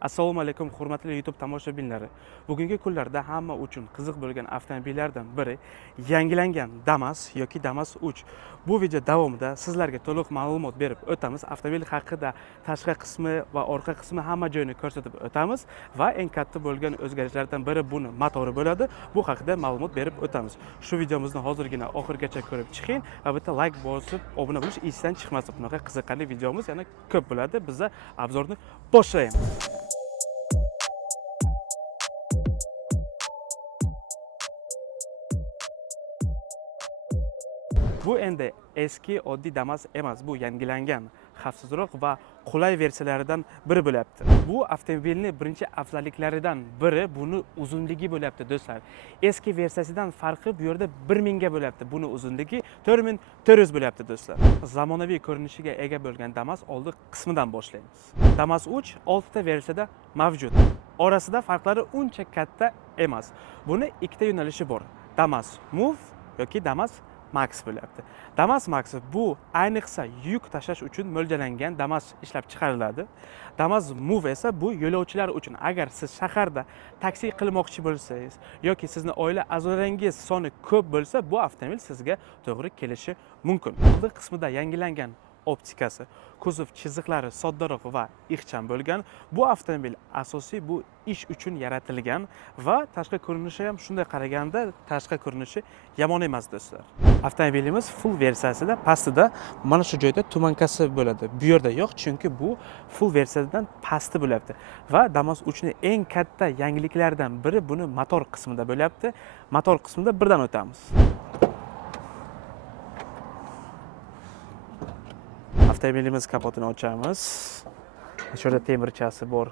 Assalomu alaykum hurmatli YouTube tomoshabinlari. Bugungi kunlarda hamma uchun qiziq bo'lgan avtomobillardan biri yangilangan Damas yoki Damas 3. Bu video davomida sizlarga to'liq ma'lumot berib o'tamiz. Avtomobil haqida tashqi qismi va orqa qismi hamma joyini ko'rsatib o'tamiz va eng katta bo'lgan o'zgarishlardan biri buni motori bo'ladi. Bu haqida ma'lumot berib o'tamiz. Shu videomizni hozirgina oxirigacha ko'rib chiqing va bitta like bosib, obuna bo'lish esdan chiqmasin. Bunaqa qiziqarli videomiz yana ko'p bo'ladi. Biz obzorni boshlaymiz. Bu endi eski oddiy Damas emas, bu yangilangan, xavfsizroq va qulay versiyalaridan biri bo'lyapti. Bu avtomobilning birinchi afzalliklaridan biri buni uzunligi bo'lyapti, do'stlar. Eski versiyasidan farqi bu yerda 1000 ga bo'lyapti. Buni uzunligi 4400 bo'lyapti, do'stlar. Zamonaviy ko'rinishiga ega bo'lgan Damas oldi qismidan boshlaymiz. Damas 3 6 ta versiyada mavjud. Orasida farqlari uncha katta emas. Buni ikkita yo'nalishi bor. Damas Move yoki Damas Max bo'lyapti. Damas Max bu ayniqsa yuk tashlash uchun mo'ljallangan Damas ishlab chiqariladi. Damas Move esa bu yo'lovchilar uchun. Agar siz shaharda taksi qilmoqchi bo'lsangiz yoki sizni oila a'zolaringiz soni ko'p bo'lsa, bu avtomobil sizga to'g'ri kelishi mumkin. Bu qismida yangilangan optikasi, kuzov chiziqlari soddaroq va ixcham bo'lgan. Bu avtomobil asosiy bu ish uchun yaratilgan va tashqi ko'rinishi ham shunday qaraganda tashqi ko'rinishi yomon emas, do'stlar. Avtomobilimiz full versiyasida pastida mana shu joyda tumankasi bo'ladi. Bu yerda yo'q, chunki bu full versiyadan pasti bo'lyapti. Va Damas 3 ning eng katta yangiliklaridan biri buni motor qismida bo'lyapti. Motor qismida birdan o'tamiz. Avtomobilimiz kapotini ochamiz. Shu yerda temirchasi bor.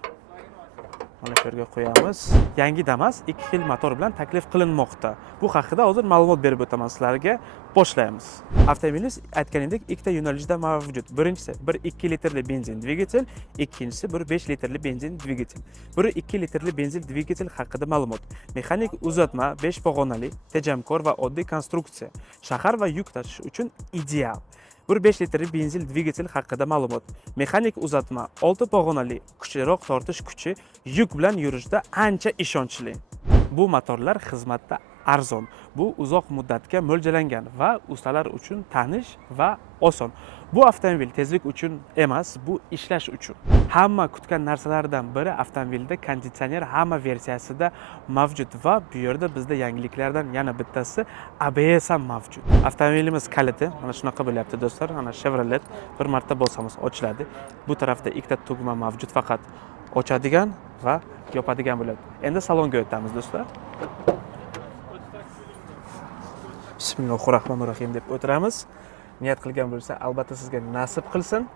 Mana shu yerga qo'yamiz. Yangi Damas 2 xil motor bilan taklif qilinmoqda. Bu haqida hozir ma'lumot berib o'taman sizlarga. Boshlaymiz. Avtomobilimiz aytganimdek ikkita yo'nalishda mavjud. Birinchisi 1.2 litrli benzin dvigatel, ikkinchisi 1.5 litrli benzin dvigatel. 1.2 litrli benzin dvigatel haqida ma'lumot. Mexanik uzatma 5 pog'onali, tejamkor va oddiy konstruksiya. Shahar va yuk tashish uchun ideal. 1.5 litrli benzin dvigatel haqida ma'lumot. Mexanik uzatma 6 pog'onali, kuchliroq tortish kuchi, yuk bilan yurishda ancha ishonchli. Bu motorlar xizmatda arzon. Bu uzoq muddatga mo'ljallangan va ustalar uchun tanish va oson. Bu avtomobil tezlik uchun emas, bu ishlash uchun. Hamma kutgan narsalardan biri avtomobilda konditsioner hamma versiyasida mavjud va bu yerda bizda yangiliklardan yana bittasi ABS ham mavjud. Avtomobilimiz kaliti mana shunaqa bo'lyapti, do'stlar. Mana Chevrolet bir marta bosamiz ochiladi. Bu tarafda ikkita tugma mavjud, faqat ochadigan va yopadigan bo'ladi. Endi salonga o'tamiz, do'stlar. Bismillahirrohmanirrohim deb o'tiramiz. Niyat qilgan bo'lsa, albatta sizga nasib qilsin.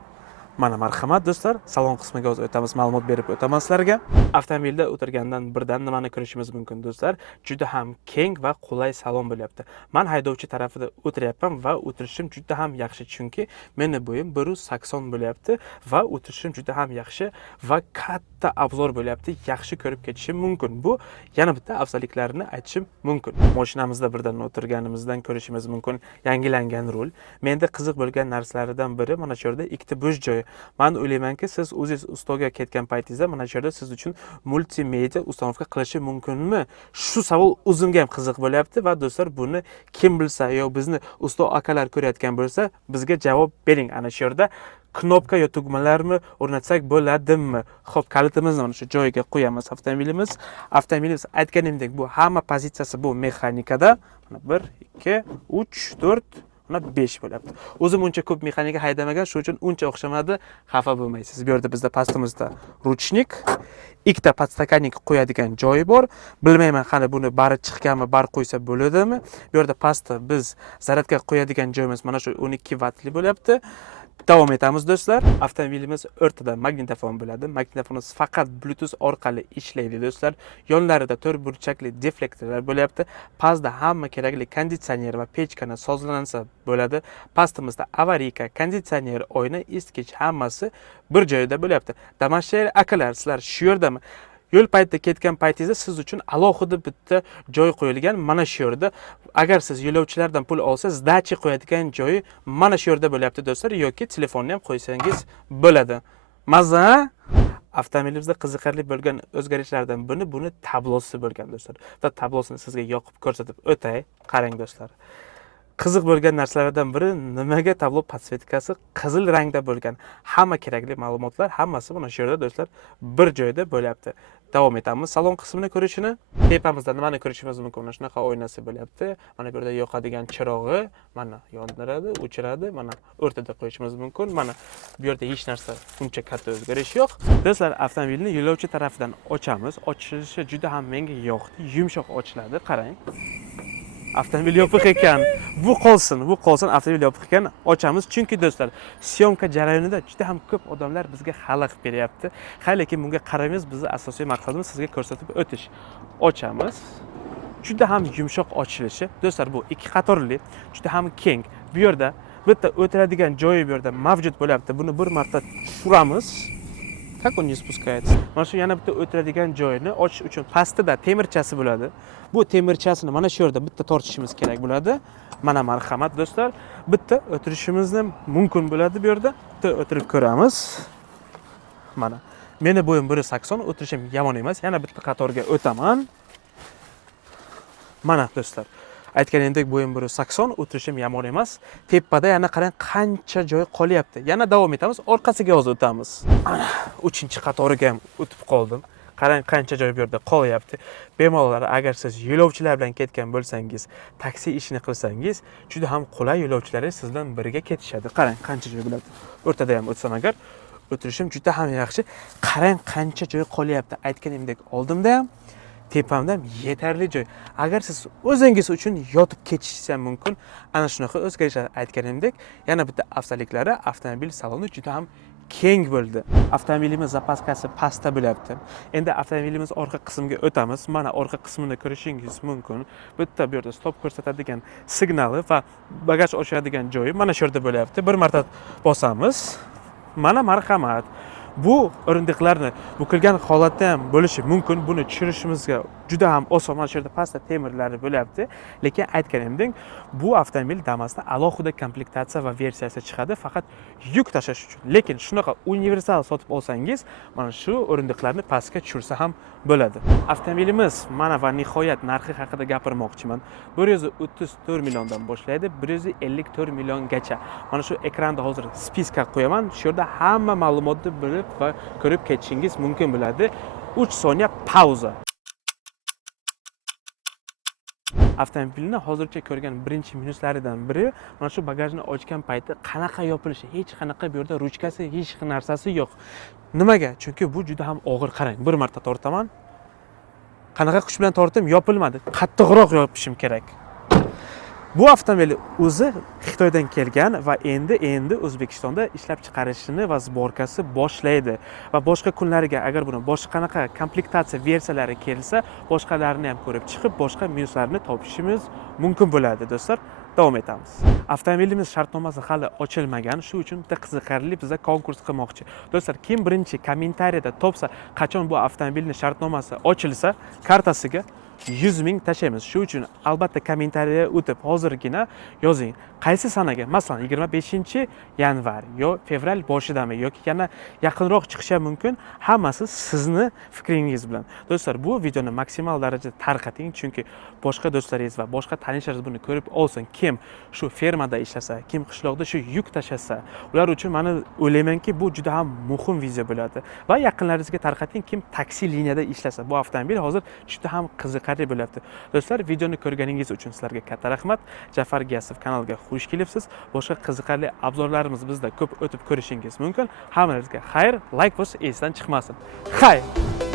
Mana marhamat, do'stlar, salon qismiga o'tamiz, ma'lumot berib o'taman sizlarga. Avtomobilda o'tirgandan birdan nimani ko'rishimiz mumkin, do'stlar? Juda ham keng va qulay salon bo'lyapti. Men haydovchi tarafida o'tiryapman va o'tirishim juda ham yaxshi, chunki meni bo'yim 180 bo'lyapti va o'tirishim juda ham yaxshi va katta obzor bo'lyapti. Yaxshi ko'rib ketishim mumkin. Bu yana bitta afzalliklarini aytishim mumkin. Mashinamizda birdan o'tirganimizdan ko'rishimiz mumkin yangilangan rul. Menda qiziq bo'lgan narsalardan biri mana shu yerda ikkita bo'sh joy. Men o'ylaymanki, siz o'zingiz ustoga ketgan paytingizda mana shu yerda siz uchun multimedia ustanovka qilishi mumkinmi? Shu savol o'zimga ham qiziq bo'lyapti va do'stlar, buni kim bilsa yo bizni usto akalar ko'rayotgan bo'lsa, bizga javob bering. Ana shu yerda knopka yo tugmalarni o'rnatsak bo'ladimi? Xo'p, kalitimizni mana shu joyiga qo'yamiz. Avtomobilimiz aytganimdek, bu hamma pozitsiyasi bu mexanikada. Mana 1 2 3 4 5 bo'lyapti. O'zim uncha ko'p mexanika haydamagan, shuning uchun uncha o'xshamadi, xafa bo'lmaysiz. Bu yerda bizda pastimizda ruchnik, ikkita podstakannik qo'yadigan joyi bor. Bilmayman, qani buni bari chiqqanmi, bari qo'ysa bo'ladimi? Bu yerda pastda biz zaryadga qo'yadigan joyimiz mana shu 12 vatli bo'lyapti. Davom etamiz, do'stlar. Avtomobilimiz o'rtada magnitofon bo'ladi. Magnitofonimiz faqat Bluetooth orqali ishlaydi, do'stlar. Yonlarida 4 burchakli deflektorlar bo'lyapti. Pastda hamma kerakli konditsioner va pechkani sozlansa bo'ladi. Pastimizda avariyka, konditsioner, oyna, isitgich hammasi bir joyda bo'lyapti. Damashshahar akalar, sizlar shu yerdami? Yo'l paytida ketgan paytingizda siz uchun alohida bitta joy qo'yilgan mana shu yerda. Agar siz yo'lovchilardan pul olsangiz, dachi qo'yadigan joyi mana shu yerda bo'lyapti, do'stlar, yoki telefonni ham qo'ysangiz bo'ladi. Maza. Avtomobilimizda qiziqarli bo'lgan o'zgarishlardan buni tablosi bo'lgan do'stlar. Va tablosini sizga yoqib ko'rsatib o'tay. Qarang do'stlar. Qiziq bo'lgan narsalardan biri nimaga tablo podsvetkasi qizil rangda bo'lgan. Hamma kerakli ma'lumotlar hammasi mana shu yerda do'stlar bir joyda bo'lyapti. Davom etamiz salon qismini ko'rishini. Tepamizda nimani ko'rishimiz mumkin? Mana shunaqa oynasi bo'lyapti. Mana bu yerda yoqadigan chirog'i, mana yondiradi, o'chiradi, mana o'rtada qo'yishimiz mumkin. Mana bu yerda hech narsa uncha katta o'zgarish yo'q. Do'stlar, avtomobilni yo'lovchi tarafidan ochamiz. Ochilishi juda ham menga yoqdi. Yumshoq ochiladi, qarang. Avtomobil yopiq ekan. Bu qolsin. Avtomobil yopiq ekan. Ochamiz chunki do'stlar, syomka jarayonida juda ham ko'p odamlar bizga xalaqit beryapti. Lekin bunga qaramaymiz. Bizning asosiy maqsadimiz sizga ko'rsatib o'tish. Ochamiz. Juda ham yumshoq ochilishi. Do'stlar, bu ikki qatorli, juda ham keng. Bu yerda bitta o'tiradigan joyi bu yerda mavjud bo'lyapti. Buni bir marta tushiramiz. Как он не спускается? Mana shu yana bitta o'tiradigan joyini ochish uchun pastida temirchasi bo'ladi. Bu temirchasini mana shu yerda bitta tortishimiz kerak bo'ladi. Mana marhamat do'stlar, bitta o'tirishimizni mumkin bo'ladi bu yerda. Bitta o'tirib ko'ramiz. Mana. Meni bo'yim 1.80, o'tirishim yomon emas. Yana bitta qatorga o'taman. Mana do'stlar. Aytganimdek bo'yim 1.80, o'tirishim yomon emas. Tepada yana qarang qancha joy qolyapti. Yana davom etamiz, orqasiga hozir o'tamiz. Ana 3-qatoriga ham o'tib qoldim. Qarang qancha joy bu yerda qolyapti. Bemalol agar siz yo'lovchilar bilan ketgan bo'lsangiz, taksi ishini qilsangiz, juda ham qulay yo'lovchilaringiz siz bilan birga ketishadi. Qarang qancha joy bo'ladi. O'rtada ham o'tsam agar o'tirishim juda ham yaxshi. Qarang qancha joy qolyapti. Aytganimdek oldimda ham tepamda yetarli joy. Agar siz o'zingiz uchun yotib ketishingiz mumkin. Ana shunaqa o'zgarishlar aytganimdek, yana bitta afzalliklari avtomobil saloni juda ham keng bo'ldi. Avtomobilimiz zapaskasi pastda bo'lyapti. Endi avtomobilimiz orqa qismiga o'tamiz. Mana orqa qismini ko'rishingiz mumkin. Bitta bu yerda stop ko'rsatadigan signali va bagaj ochadigan joyi mana shu yerda bo'lyapti. Bir marta bosamiz. Mana marhamat. Bu o'rindiqlarni bukilgan holatda ham bo'lishi mumkin. Buni tushirishimizga juda ham oson. Mana shu yerda pastda temirlari bo'lyapti. Lekin aytganimdek, bu avtomobil Damas'da alohida komplektatsiya va versiyasi chiqadi, faqat yuk tashish uchun. Lekin shunaqa universal sotib olsangiz, mana shu o'rindiqlarni pastga tushirsa ham bo'ladi. Avtomobilimiz mana va nihoyat narxi haqida gapirmoqchiman. 134 milliondan boshlaydi, 154 milliongacha. Mana shu ekranda hozir spiska qo'yaman. Shu yerda hamma ma'lumotni bilib va ko'rib ketishingiz mumkin bo'ladi. 3 soniya pauza. Avtomobilni hozircha ko'rgan birinchi minuslaridan biri mana shu bagajni ochgan payti qanaqa yopilishi, hech qanaqa bu yerda ruchkasi, hech narsasi yo'q. Nimaga? Chunki bu juda ham og'ir. Qarang, bir marta tortaman. Qanaqa kuch bilan tortdim, yopilmadi. Qattiqroq yopishim kerak. Bu avtomobil o'zi Xitoydan kelgan va endi O'zbekistonda ishlab chiqarishini va sborkasi boshlaydi. Va boshqa kunlariga agar buni boshqa qanaqa komplektatsiya versiyalari kelsa, boshqalarini ham ko'rib chiqib, boshqa minuslarni topishimiz mumkin bo'ladi, do'stlar. Davom etamiz. Avtomobilimiz shartnomasi hali ochilmagan, shu uchun bitta qiziqarli bizga konkurs qilmoqchi. Do'stlar, kim birinchi kommentariyada topsa, qachon bu avtomobilning shartnomasi ochilsa, kartasiga 100 ming tashlaymiz. Shu uchun albatta kommentariyaga o'tib hozirgina yozing. Qaysi sanaga? Masalan, 25 yanvar yo fevral boshidami yoki yana yaqinroq chiqishi mumkin. Hammasi sizni fikringiz bilan. Do'stlar, bu videoni maksimal darajada tarqating, chunki boshqa do'stlaringiz va boshqa tanishlaringiz buni ko'rib olsin. Kim shu fermada ishlasa, kim qishloqda shu yuk tashasa, ular uchun meni o'ylaymanki, bu juda ham muhim video bo'ladi. Va yaqinlaringizga tarqating, kim taksi liniyada ishlasa. Bu avtomobil hozir juda ham qiziqarli bo'lyapti. Do'stlar, videoni ko'rganingiz uchun sizlarga katta rahmat. Jafar Giyasov kanaliga xush kelibsiz. Boshqa qiziqarli obzorlarimiz bizda ko'p o'tib ko'rishingiz mumkin. Hammangizga xayr, like bosish esdan chiqmasin. Xayr.